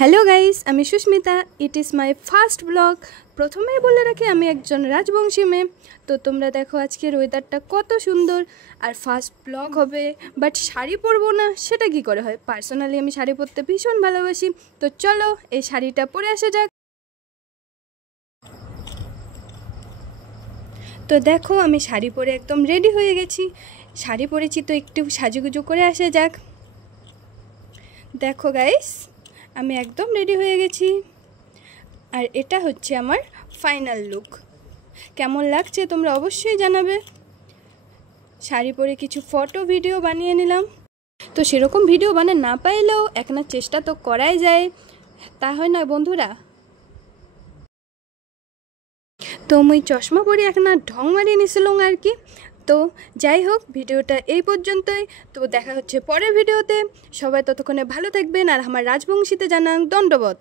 Hello guys, আমি Susmita. It is my first blog. প্রথমেই বলে রাখি আমি একজন রাজবংশী মেয়ে। তো তোমরা দেখো আজকের ওয়েদারটা কত সুন্দর, আর ফার্স্ট ব্লগ হবে। বাট শাড়ি পরবো না সেটা কি করে হয়? পার্সোনালি আমি শাড়ি পরতে ভীষণ ভালোবাসি। তো চলো এই শাড়িটা পরে আসা যাক। তো দেখো আমি শাড়ি পরে একদম রেডি হয়ে গেছি। শাড়ি পরেছি তো একটু সাজুগুজু করে আসা যাক। দেখো গাইস, আমি একদম রেডি হয়ে গেছি, আর এটা হচ্ছে আমার ফাইনাল লুক। কেমন লাগছে তোমরা অবশ্যই জানাবে। শাড়ি পরে কিছু ফটো ভিডিও বানিয়ে নিলাম। তো সেরকম ভিডিও বানিয়ে না পাইলেও একনা চেষ্টা তো করাই যায়, তা হয় না বন্ধুরা? তো মুই চশমা পরে একনা ঢং মারিয়ে নিছিলাম আর কি। তো যাই হোক, ভিডিওটা এই পর্যন্তই। তো দেখা হচ্ছে পরের ভিডিওতে। সবাই ততক্ষণে ভালো থাকবেন, আর আমার রাজবংশীতে জানান দণ্ডবত।